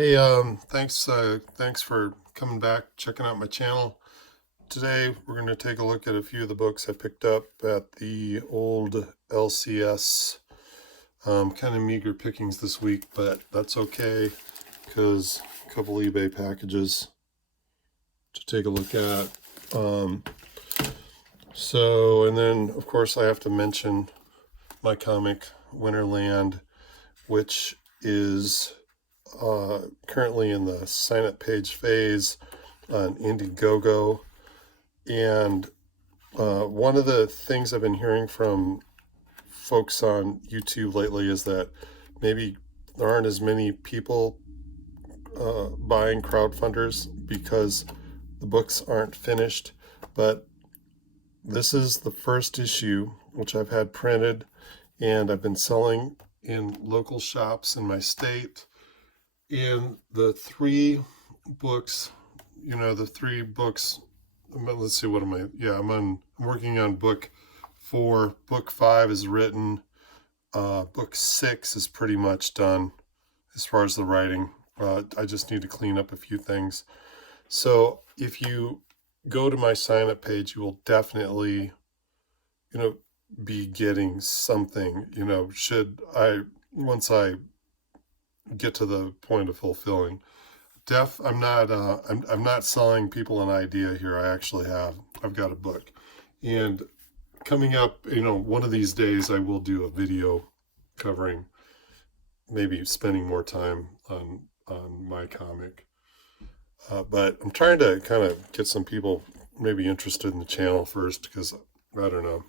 Hey, thanks for coming back, checking out my channel. Today, we're going to take a look at a few of the books I picked up at the old LCS. Kind of meager pickings this week, but that's okay because a couple eBay packages to take a look at. And then, of course, I have to mention my comic, Winterland, which is currently in the sign-up page phase on Indiegogo. And one of the things I've been hearing from folks on YouTube lately is that maybe there aren't as many people buying crowdfunders because the books aren't finished. But this is the first issue, which I've had printed, and I've been selling in local shops in my state. And the three books, let's see, what am I? Yeah, I'm working on book 4. Book 5 is written. Book 6 is pretty much done as far as the writing. I just need to clean up a few things. So if you go to my sign-up page, you will definitely, be getting something, once I get to the point of fulfilling. I'm not selling people an idea here. I've got a book. And coming up, one of these days I will do a video covering, maybe spending more time on my comic. But I'm trying to kind of get some people maybe interested in the channel first, because I don't know.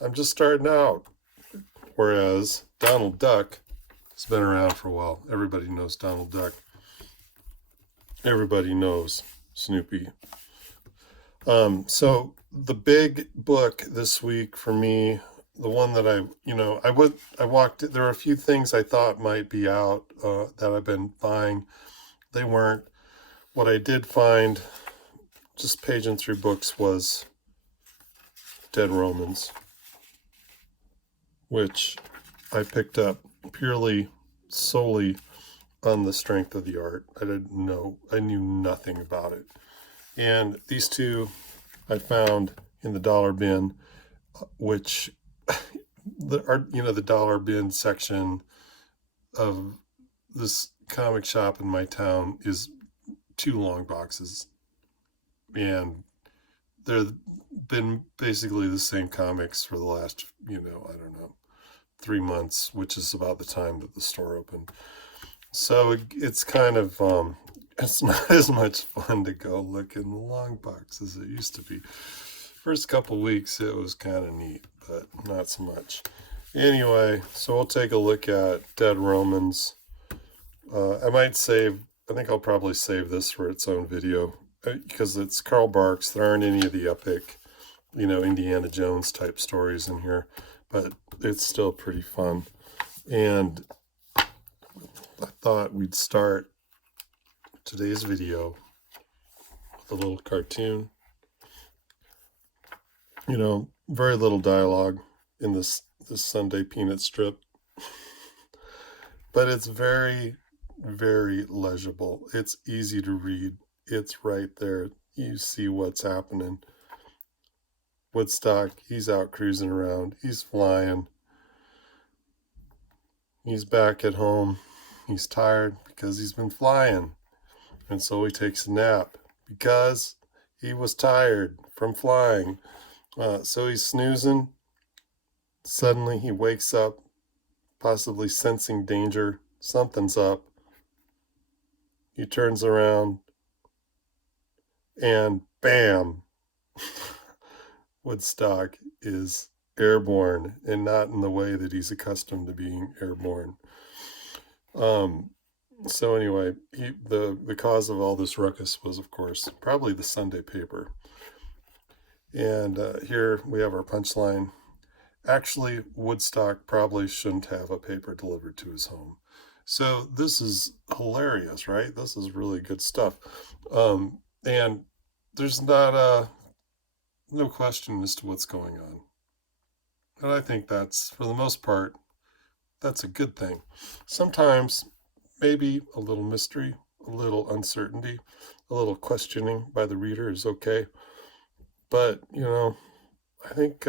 I'm just starting out. Whereas Donald Duck has been around for a while. Everybody knows Donald Duck. Everybody knows Snoopy. So the big book this week for me, the one that there were a few things I thought might be out that I've been buying. They weren't. What I did find, just paging through books, was Dead Romans, which I picked up solely on the strength of the art. I knew nothing about it. And these two I found in the dollar bin, which the dollar bin section of this comic shop in my town is 2 long boxes. And they've been basically the same comics for the last, 3 months, which is about the time that the store opened. So it's kind of, it's not as much fun to go look in the long box as it used to be. First couple weeks it was kind of neat, but not so much. Anyway, so we'll take a look at Dead Romans. I think I'll probably save this for its own video, because it's Carl Barks. There aren't any of the epic, Indiana Jones type stories in here, but it's still pretty fun. And I thought we'd start today's video with a little cartoon. Very little dialogue in this Sunday peanut strip, but it's very, very legible. It's easy to read. It's right there. You see what's happening. Woodstock, he's out cruising around. He's flying. He's back at home. He's tired because he's been flying. And so he takes a nap because he was tired from flying. So he's snoozing. Suddenly he wakes up, possibly sensing danger. Something's up. He turns around and bam! Woodstock is airborne, and not in the way that he's accustomed to being airborne. So anyway, the cause of all this ruckus was, of course, probably the Sunday paper. And here we have our punchline. Actually, Woodstock probably shouldn't have a paper delivered to his home. So this is hilarious, right? This is really good stuff. And there's no question as to what's going on. And I think that's, for the most part, that's a good thing. Sometimes maybe a little mystery, a little uncertainty, a little questioning by the reader is okay. But, I think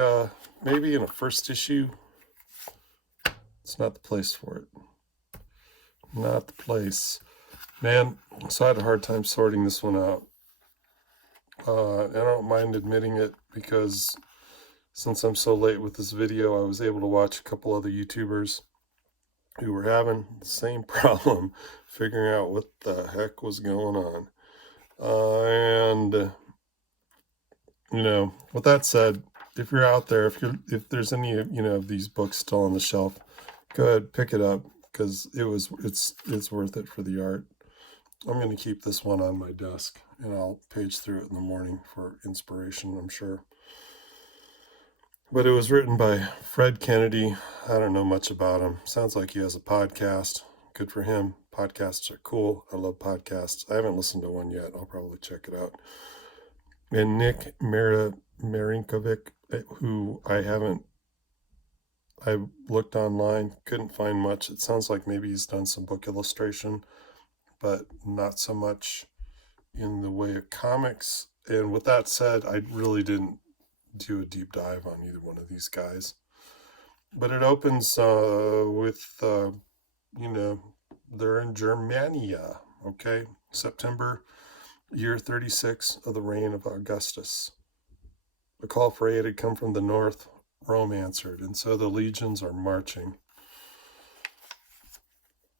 maybe in a first issue, it's not the place for it. Not the place. Man, so I had a hard time sorting this one out. I don't mind admitting it because since I'm so late with this video, I was able to watch a couple other YouTubers who were having the same problem figuring out what the heck was going on. With that said, if you're out there, if there's any of these books still on the shelf, go ahead, pick it up, because it's worth it for the art. I'm going to keep this one on my desk, and I'll page through it in the morning for inspiration, I'm sure. But it was written by Fred Kennedy. I don't know much about him. Sounds like he has a podcast. Good for him. Podcasts are cool. I love podcasts. I haven't listened to one yet. I'll probably check it out. And Nick Marinkovic, who I looked online, couldn't find much. It sounds like maybe he's done some book illustration, but not so much in the way of comics. And with that said, I really didn't do a deep dive on either one of these guys. But it opens with, they're in Germania, okay? September, year 36 of the reign of Augustus. The call for aid had come from the north. Rome answered, and so the legions are marching.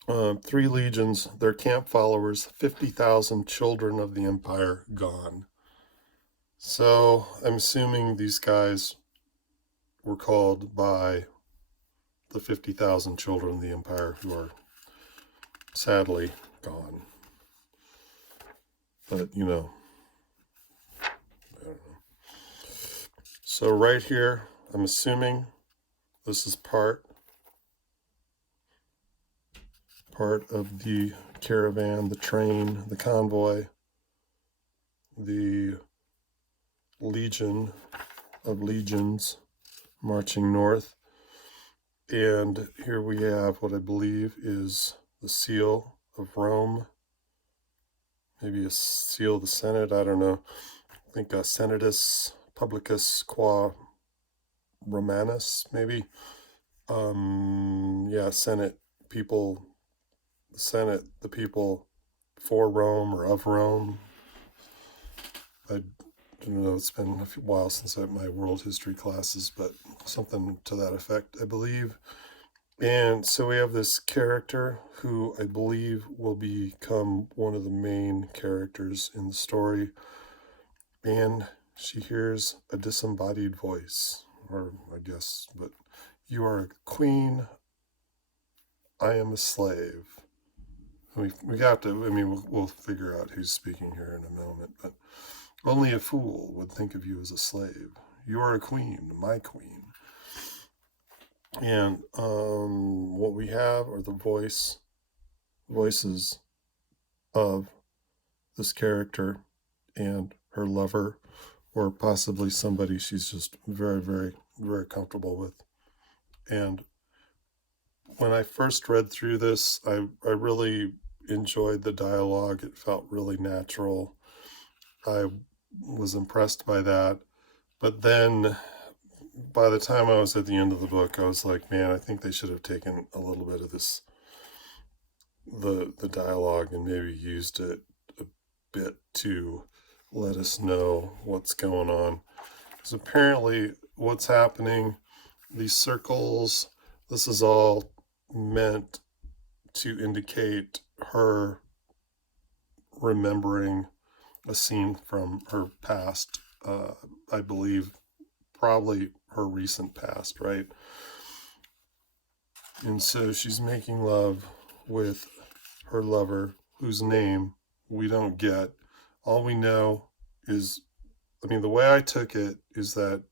3 legions, their camp followers, 50,000 children of the empire gone. So I'm assuming these guys were called by the 50,000 children of the empire who are sadly gone. But, I don't know. So right here, I'm assuming this is part of the caravan, the train, the convoy, the legion of legions marching north. And here we have what I believe is the seal of Rome, maybe a seal of the Senate, I don't know. I think Senatus Publicus Qua Romanus, maybe. Senate, people, the Senate, the people for Rome or of Rome. I don't know, it's been a while since I had my world history classes, but something to that effect, I believe. And so we have this character who I believe will become one of the main characters in the story. And she hears a disembodied voice, or I guess, but you are a queen, I am a slave. We have to, we'll figure out who's speaking here in a moment, but only a fool would think of you as a slave. You are a queen, my queen. And what we have are the voices of this character and her lover, or possibly somebody she's just very, very, very comfortable with. And when I first read through this, I really enjoyed the dialogue. It felt really natural. I was impressed by that. But then by the time I was at the end of the book, I was like, man, I think they should have taken a little bit of this, the dialogue, and maybe used it a bit to let us know what's going on. Because apparently what's happening, these circles, this is all meant to indicate her remembering a scene from her past, I believe probably her recent past, right? And so she's making love with her lover, whose name we don't get. All we know is, the way I took it is that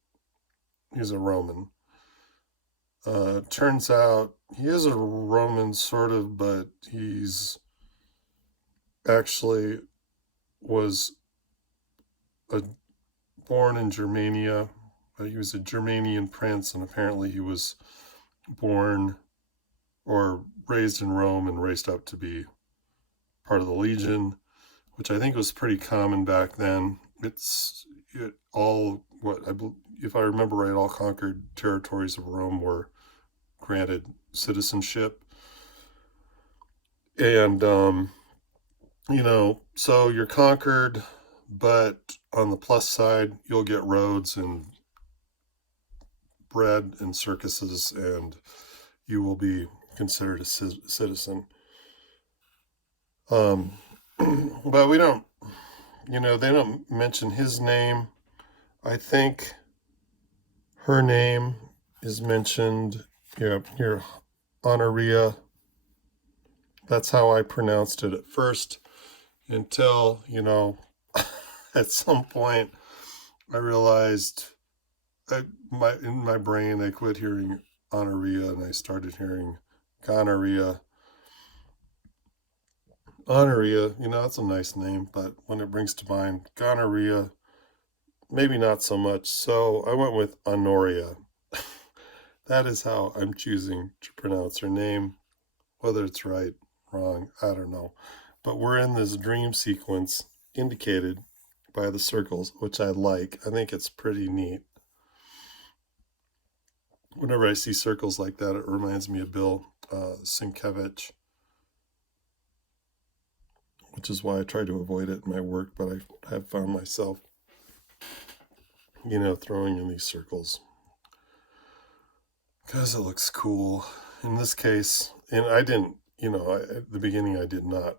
he's a Roman. Turns out he is a Roman, sort of, but he's actually was born in Germania. He was a Germanian prince, and apparently he was born or raised in Rome and raised up to be part of the Legion, which I think was pretty common back then. If I remember right, all conquered territories of Rome were granted citizenship. And, so you're conquered, but on the plus side, you'll get roads and bread and circuses, and you will be considered a citizen. But we don't, they don't mention his name. I think her name is mentioned here, Honoria. That's how I pronounced it at first until, at some point I realized in my brain I quit hearing Honoria and I started hearing gonorrhea. Honoria, that's a nice name, but when it brings to mind gonorrhea, maybe not so much. So I went with Honoria. That is how I'm choosing to pronounce her name. Whether it's right, wrong, I don't know. But we're in this dream sequence indicated by the circles, which I like. I think it's pretty neat. Whenever I see circles like that, it reminds me of Bill Sienkiewicz, which is why I try to avoid it in my work, but I have found myself, throwing in these circles because it looks cool. In this case, and I didn't, at the beginning I did not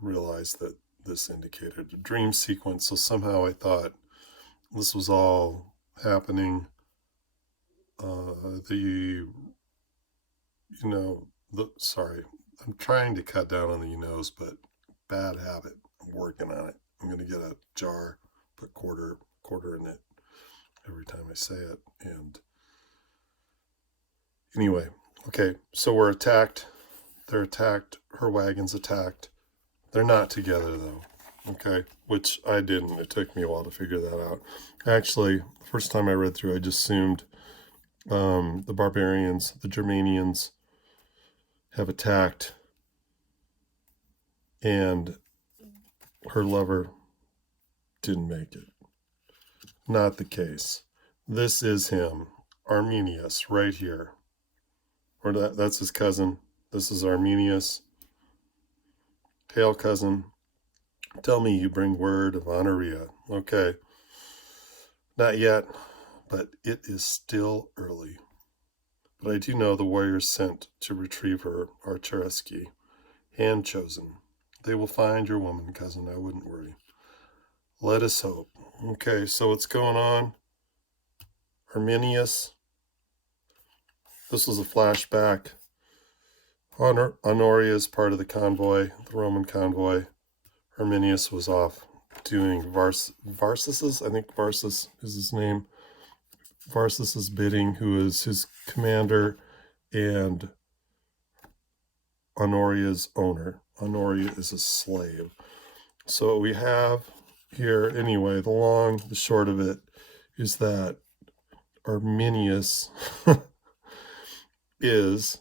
realize that this indicated a dream sequence, so somehow I thought this was all happening. Sorry, I'm trying to cut down on the but bad habit. I'm working on it. I'm going to get a jar, put quarter in it every time I say it. And anyway, okay, so we're attacked. They're attacked. Her wagon's attacked. They're not together though. Okay, which I didn't. It took me a while to figure that out. Actually, the first time I read through, I just assumed the barbarians, the Germanians, have attacked, and her lover didn't make it. Not the case. This is him, Arminius, right here. Or that's his cousin. This is Arminius. Hail, cousin. Tell me you bring word of Honoria. Okay. Not yet, but it is still early. But I do know the warriors sent to retrieve her are Cheresky, hand-chosen. They will find your woman, cousin. I wouldn't worry. Let us hope. Okay, so what's going on? Arminius. This was a flashback. Honoria is part of the convoy, the Roman convoy. Arminius was off doing Varsus's, I think Varsus is his name, Varsus's bidding, who is his commander and Honoria's owner. Honoria is a slave. So what we have here, anyway, the short of it is that Arminius is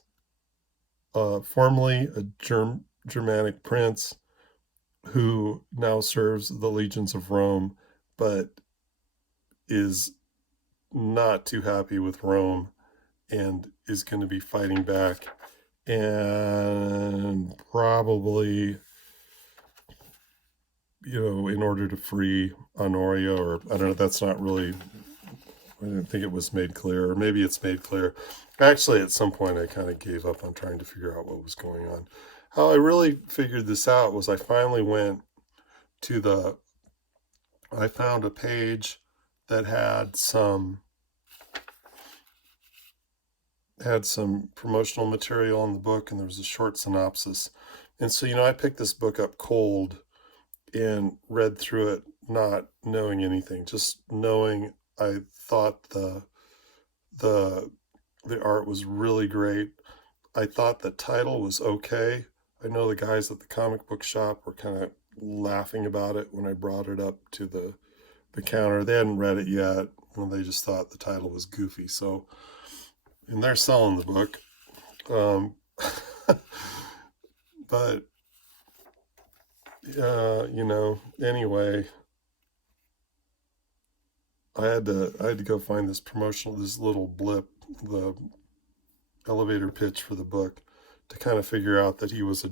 formerly a Germanic prince who now serves the legions of Rome, but is not too happy with Rome and is going to be fighting back and probably, in order to free Honoria, or I don't know, that's not really, I didn't think it was made clear, or maybe it's made clear. Actually, at some point, I kind of gave up on trying to figure out what was going on. How I really figured this out was I finally went to I found a page that had some promotional material in the book, and there was a short synopsis. And so, I picked this book up cold and read through it, not knowing anything, just knowing I thought the art was really great. I thought the title was okay. I know the guys at the comic book shop were kind of laughing about it when I brought it up to the counter. They hadn't read it yet, and they just thought the title was goofy. So, and they're selling the book. Um, but, you know, anyway, I had to go find this little blip, the elevator pitch for the book, to kind of figure out that he was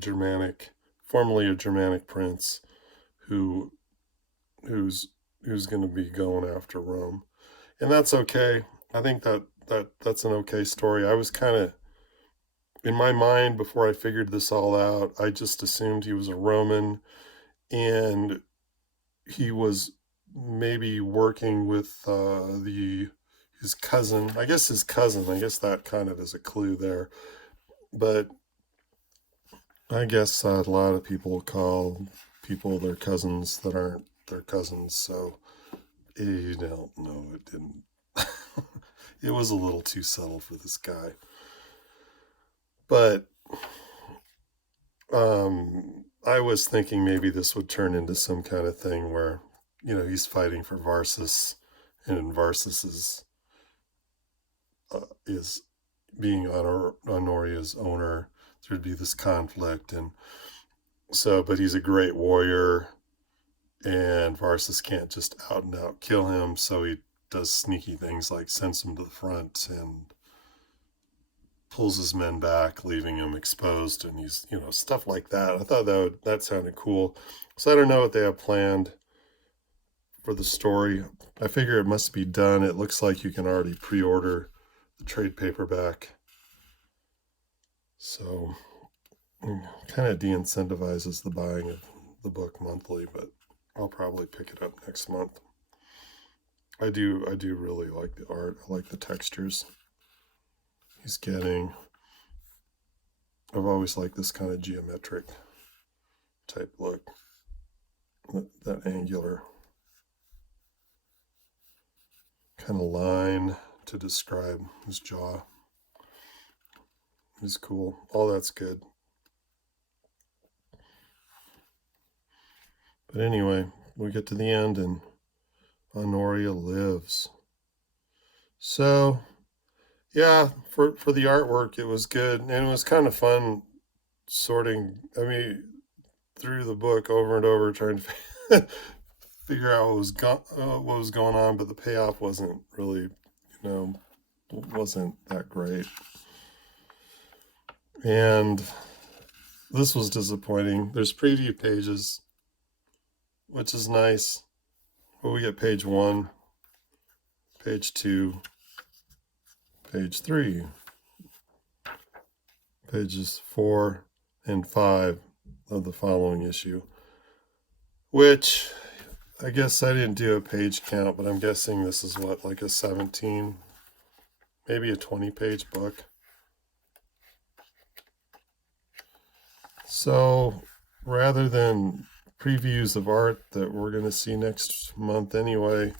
formerly a Germanic prince who who's going to be going after Rome. And that's okay. I think that's an okay story. I was kind of, in my mind, before I figured this all out, I just assumed he was a Roman and he was maybe working with his cousin. I guess that kind of is a clue there. But I guess a lot of people call people their cousins that aren't their cousins. So you don't know. It didn't. It was a little too subtle for this guy. But I was thinking maybe this would turn into some kind of thing where, you know, he's fighting for Varsus, and Varsus is being Honoria's owner. There'd be this conflict, and so, but he's a great warrior, and Varsus can't just out and out kill him, so he does sneaky things like sends him to the front and pulls his men back, leaving him exposed, and he's, you know, stuff like that. I thought that sounded cool. So I don't know what they have planned for the story. I figure it must be done. It looks like you can already pre-order the trade paperback. So kind of de-incentivizes the buying of the book monthly, but I'll probably pick it up next month. I do really like the art. I like the textures he's getting. I've always liked this kind of geometric type look, that angular kind of line to describe his jaw is cool. All that's good. But anyway, we get to the end and Honoria lives. So yeah, for the artwork, it was good, and it was kind of fun sorting, through the book over and over, trying to figure out what was going on, but the payoff wasn't really, wasn't that great. And this was disappointing. There's preview pages, which is nice. Well, we get page 1, page 2, page 3, pages 4 and 5 of the following issue, which I guess I didn't do a page count, but I'm guessing this is like a 17, maybe a 20-page book. So rather than previews of art that we're going to see next month anyway,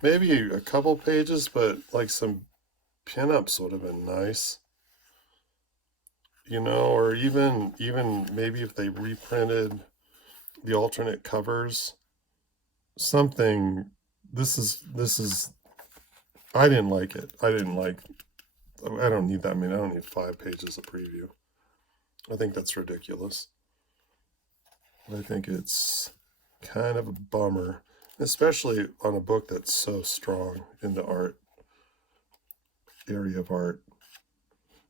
maybe a couple pages, but like some pinups would have been nice. Or even maybe if they reprinted the alternate covers, something. This is I didn't like it. I don't need that many. I don't need 5 pages of preview. I think that's ridiculous. I think it's kind of a bummer, especially on a book that's so strong in the area of art.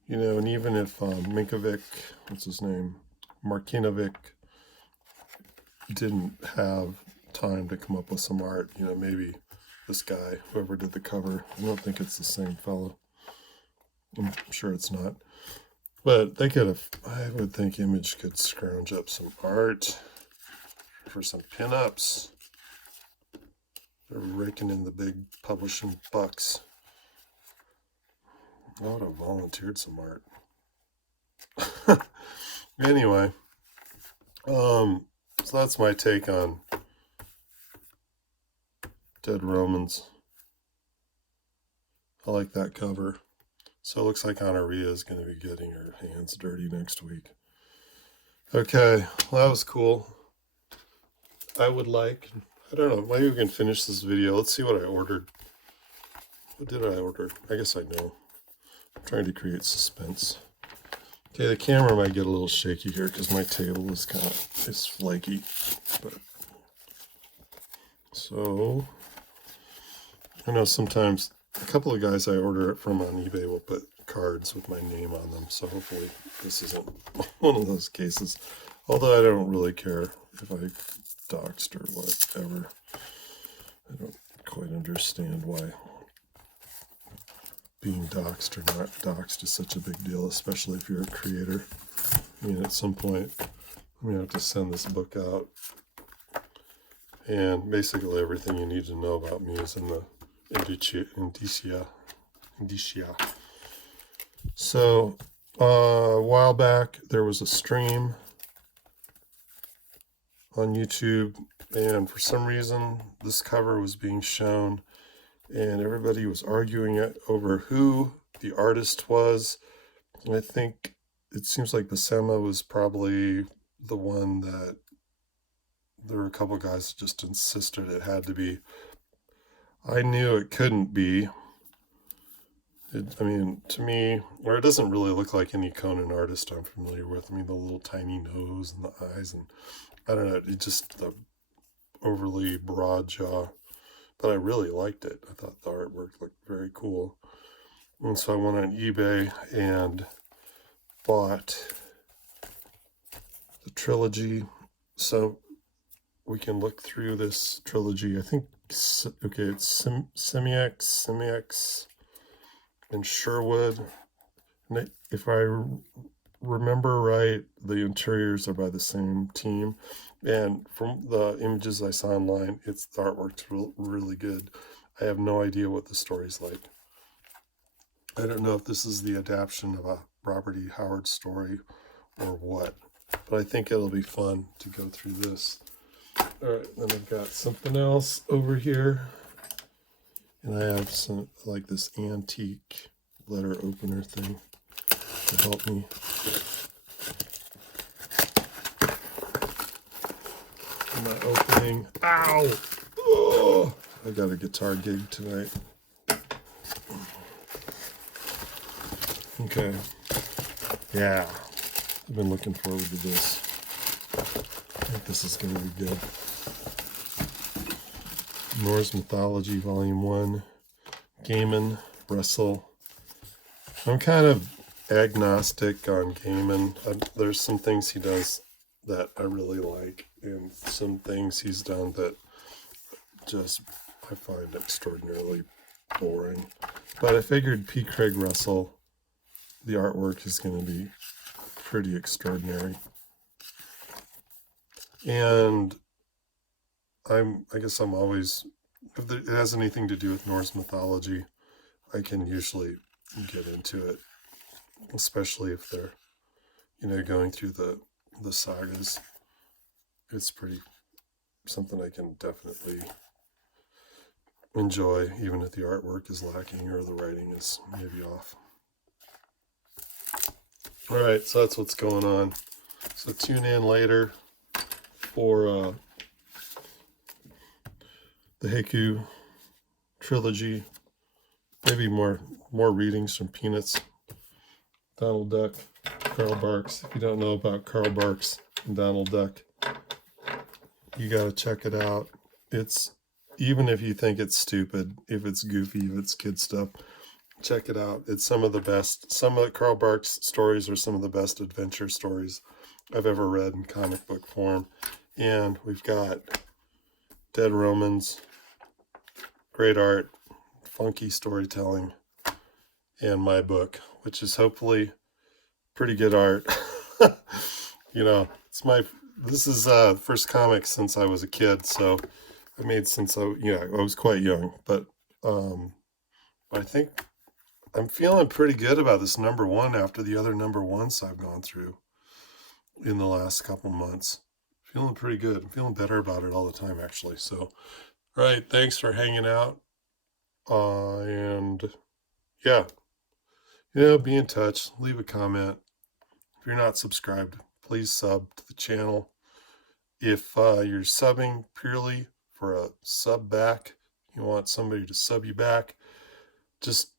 And even if Minkovic, what's his name, Markinovic, didn't have time to come up with some art, maybe this guy, whoever did the cover, I don't think it's the same fellow. I'm sure it's not. But they could have, I would think Image could scrounge up some art for some pinups. They're raking in the big publishing bucks. I would have volunteered some art. Anyway, so that's my take on Dead Romans. I like that cover. So it looks like Honoria is going to be getting her hands dirty next week. Okay, well, that was cool. I don't know, maybe we can finish this video. Let's see what I ordered. What did I order? I guess I know. I'm trying to create suspense. Okay, the camera might get a little shaky here because my table is it's flaky. But so I know sometimes a couple of guys I order it from on eBay will put cards with my name on them. So hopefully this isn't one of those cases. Although I don't really care if I doxed or whatever. I don't quite understand why being doxed or not doxed is such a big deal, especially if you're a creator. I mean, at some point, I'm going to have to send this book out. And basically everything you need to know about me is in the indicia. So, a while back, there was a stream on YouTube, and for some reason, this cover was being shown, and everybody was arguing it over who the artist was. And I think it seems like Buscema was probably the one that there were a couple guys that just insisted it had to be. I knew it couldn't be. I mean, to me, or it doesn't really look like any Conan artist I'm familiar with. I mean, the little tiny nose and the eyes, and I don't know, it just the overly broad jaw. But I really liked it. I thought the artwork looked very cool. And so I went on eBay and bought the trilogy. So we can look through this trilogy. I think, okay, it's Semix, and Sherwood. And if I remember right, the interiors are by the same team. And from the images I saw online, the artwork's really good. I have no idea what the story's like. I don't know if this is the adaptation of a Robert E. Howard story or what, but I think it'll be fun to go through this. All right, then I've got something else over here. And I have some, like this antique letter opener thing to help me. I'm not opening. Ow! Oh, I got a guitar gig tonight. Okay. Yeah. I've been looking forward to this. I think this is going to be good. Norse Mythology, Volume 1. Gaiman, Russell. I'm kind of agnostic on Gaiman. There's some things he does that I really like, and some things he's done that just I find extraordinarily boring. But I figured P. Craig Russell, the artwork is going to be pretty extraordinary. And I guess I'm always, if it has anything to do with Norse mythology, I can usually get into it, especially if they're, going through the sagas. It's pretty something I can definitely enjoy, even if the artwork is lacking or the writing is maybe off. All right, so that's what's going on. So tune in later for the Haiku trilogy. Maybe more readings from Peanuts, Donald Duck, Carl Barks. If you don't know about Carl Barks and Donald Duck, you got to check it out. It's, even if you think it's stupid, if it's goofy, if it's kid stuff, check it out. It's some of the best. Some of Carl Barks' stories are some of the best adventure stories I've ever read in comic book form. And we've got Dead Romans, great art, funky storytelling, and my book, which is hopefully pretty good art. This is first comic since I was a kid, so I made since I was quite young, but I think I'm feeling pretty good about this number one after the other number ones I've gone through in the last couple months. Feeling pretty good. I'm feeling better about it all the time, actually. So, all right, thanks for hanging out. And yeah, be in touch. Leave a comment. If you're not subscribed, please sub to the channel. If you're subbing purely for a sub back, you want somebody to sub you back, just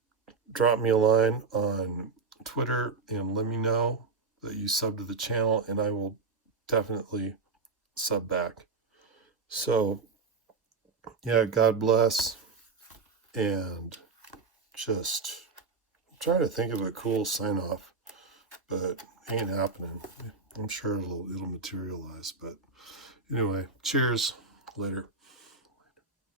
drop me a line on Twitter and let me know. that you sub to the channel, and I will definitely sub back. So, yeah, God bless. And just I'm trying to think of a cool sign off, but ain't happening. I'm sure it'll materialize. But anyway, cheers. Later.